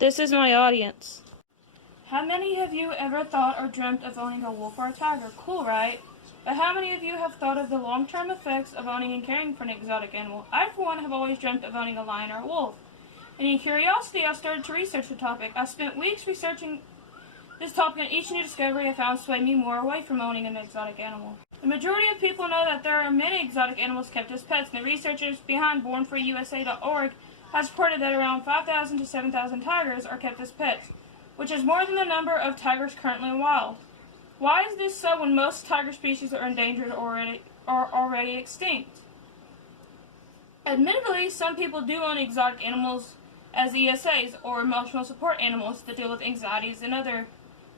This is my audience. How many of you ever thought or dreamt of owning a wolf or a tiger? Cool, right? But how many of you have thought of the long-term effects of owning and caring for an exotic animal? I, for one, have always dreamt of owning a lion or a wolf. And in curiosity, I started to research the topic. I spent weeks researching this topic, and each new discovery I found swayed me more away from owning an exotic animal. The majority of people know that there are many exotic animals kept as pets, and the researchers behind BornFreeUSA.org has reported that around 5,000 to 7,000 tigers are kept as pets, which is more than the number of tigers currently wild. Why is this so when most tiger species are endangered or already extinct? Admittedly, some people do own exotic animals as ESAs, or emotional support animals, that deal with anxieties and other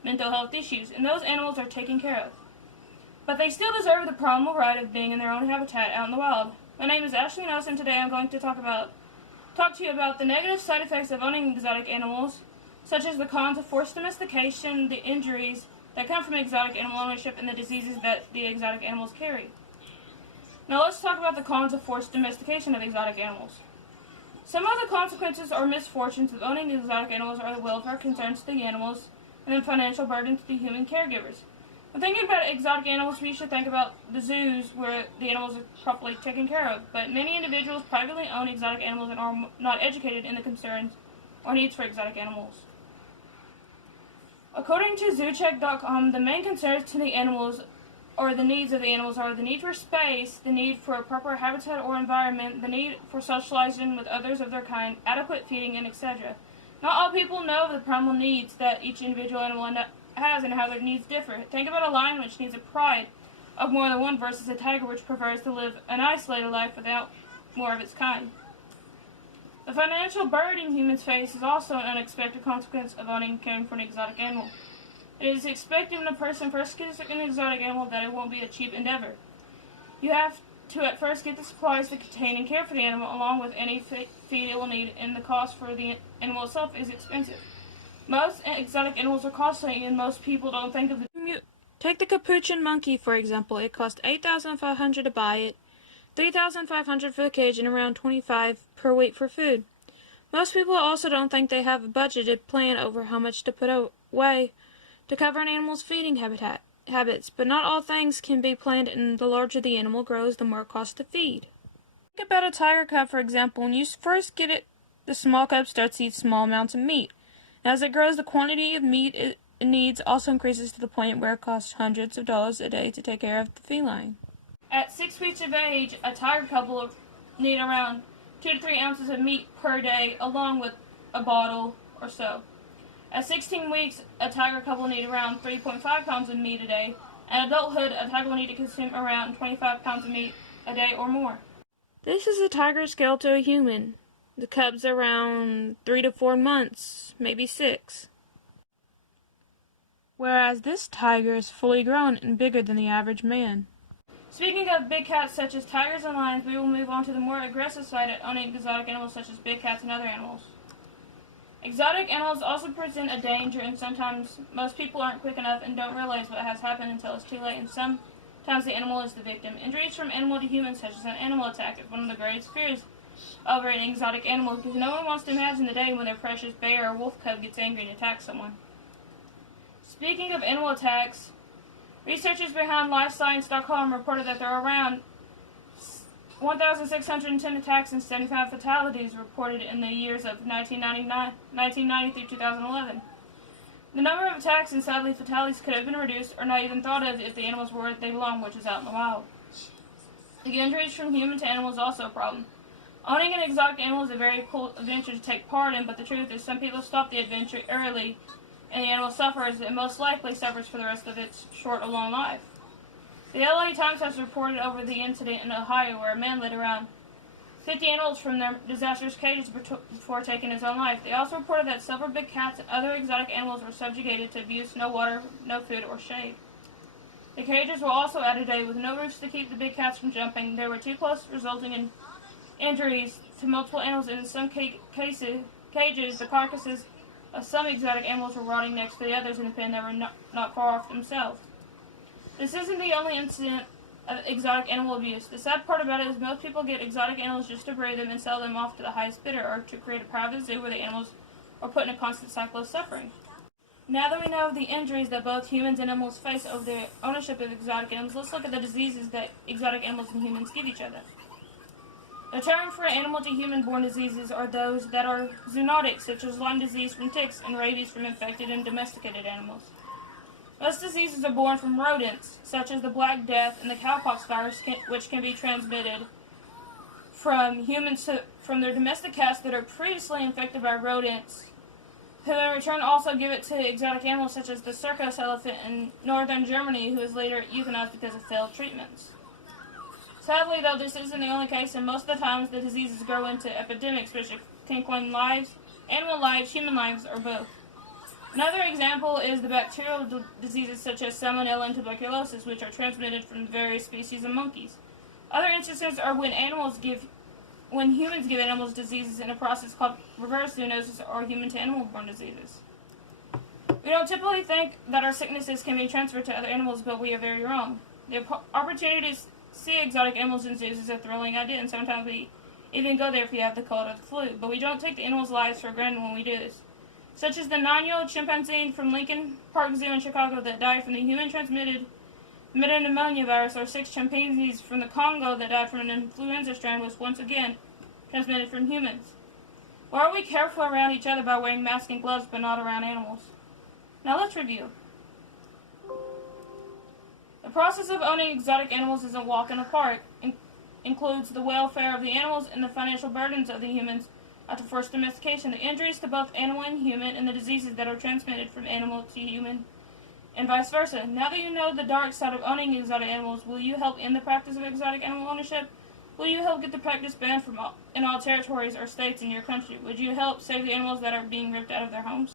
mental health issues, and those animals are taken care of. But they still deserve the primal right of being in their own habitat out in the wild. My name is Ashlee Noce, and today I'm going to talk to you about the negative side effects of owning exotic animals, such as the cons of forced domestication, the injuries that come from exotic animal ownership, and the diseases that the exotic animals carry. Now let's talk about the cons of forced domestication of exotic animals. Some of the consequences or misfortunes of owning exotic animals are the welfare concerns to the animals and the financial burden to the human caregivers. When thinking about exotic animals, we should think about the zoos where the animals are properly taken care of, but many individuals privately own exotic animals and are not educated in the concerns or needs for exotic animals. According to zoocheck.com, the main concerns to the animals or the needs of the animals are the need for space, the need for a proper habitat or environment, the need for socializing with others of their kind, adequate feeding, and etc. Not all people know the primal needs that each individual animal has and how their needs differ. Think about a lion, which needs a pride of more than one, versus a tiger, which prefers to live an isolated life without more of its kind. The financial burden humans face is also an unexpected consequence of owning and caring for an exotic animal. It is expected when a person first gets an exotic animal that it won't be a cheap endeavor. You have to at first get the supplies to contain and care for the animal, along with any feed it will need, and the cost for the animal itself is expensive. Most exotic animals are costly, and most people don't think of the... Take the capuchin monkey, for example. It cost $8,500 to buy it, $3,500 for the cage, and around $25 per week for food. Most people also don't think they have a budgeted plan over how much to put away to cover an animal's feeding habits, but not all things can be planned, and the larger the animal grows, the more it costs to feed. Think about a tiger cub, for example. When you first get it, the small cub starts to eat small amounts of meat. As it grows, the quantity of meat it needs also increases to the point where it costs hundreds of dollars a day to take care of the feline. At 6 weeks of age, a tiger cub will need around 2 to 3 ounces of meat per day, along with a bottle or so. At 16 weeks, a tiger cub will need around 3.5 pounds of meat a day. At adulthood, a tiger will need to consume around 25 pounds of meat a day or more. This is a tiger scale to a human. The cub's around 3 to 4 months, maybe 6. Whereas this tiger is fully grown and bigger than the average man. Speaking of big cats such as tigers and lions, we will move on to the more aggressive side of owning exotic animals such as big cats and other animals. Exotic animals also present a danger, and sometimes most people aren't quick enough and don't realize what has happened until it's too late, and sometimes the animal is the victim. Injuries from animal to human, such as an animal attack, is one of the greatest fears over an exotic animal, because no one wants to imagine the day when their precious bear or wolf cub gets angry and attacks someone. Speaking of animal attacks, researchers behind LifeScience.com reported that there are around 1,610 attacks and 75 fatalities reported in the years of 1990 through 2011. The number of attacks and sadly fatalities could have been reduced or not even thought of if the animals were where they belong, which is out in the wild. The injuries from human to animal is also a problem. Owning an exotic animal is a very cool adventure to take part in, but the truth is some people stop the adventure early and the animal suffers, and most likely suffers for the rest of its short or long life. The LA Times has reported over the incident in Ohio where a man led around 50 animals from their disastrous cages before taking his own life. They also reported that several big cats and other exotic animals were subjugated to abuse, no water, no food, or shade. The cages were also out of date with no roofs to keep the big cats from jumping. They were too close, resulting in injuries to multiple animals, and in some cages, the carcasses of some exotic animals were rotting next to the others in the pen that were not far off themselves. This isn't the only incident of exotic animal abuse. The sad part about it is most people get exotic animals just to breed them and sell them off to the highest bidder, or to create a private zoo where the animals or put in a constant cycle of suffering. Now that we know of the injuries that both humans and animals face over their ownership of exotic animals, let's look at the diseases that exotic animals and humans give each other. The term for animal-to-human-borne diseases are those that are zoonotic, such as Lyme disease from ticks and rabies from infected and domesticated animals. Most diseases are born from rodents, such as the Black Death and the cowpox virus, which can be transmitted from humans from their domestic cats that are previously infected by rodents, who in return also give it to exotic animals such as the circus elephant in northern Germany, who was later euthanized because of failed treatments. Sadly, though, this isn't the only case, and most of the times the diseases grow into epidemics, which can claim lives, animal lives, human lives, or both. Another example is the bacterial diseases such as salmonella and tuberculosis, which are transmitted from various species of monkeys. Other instances are when humans give animals diseases in a process called reverse zoonosis or human-to-animal-borne diseases. We don't typically think that our sicknesses can be transferred to other animals, but we are very wrong. The opportunity to see exotic animals in zoos is a thrilling idea, and sometimes we even go there if we have the cold or the flu, but we don't take the animals' lives for granted when we do this. Such as the 9-year-old chimpanzee from Lincoln Park Zoo in Chicago that died from the human-transmitted metapneumonia virus, or 6 chimpanzees from the Congo that died from an influenza strain was once again transmitted from humans. Why are we careful around each other by wearing masks and gloves but not around animals? Now let's review. The process of owning exotic animals isn't a walk in the park. It includes the welfare of the animals and the financial burdens of the humans after forced domestication, the injuries to both animal and human, and the diseases that are transmitted from animal to human, and vice versa. Now that you know the dark side of owning exotic animals, will you help end the practice of exotic animal ownership? Will you help get the practice banned in all territories or states in your country? Would you help save the animals that are being ripped out of their homes?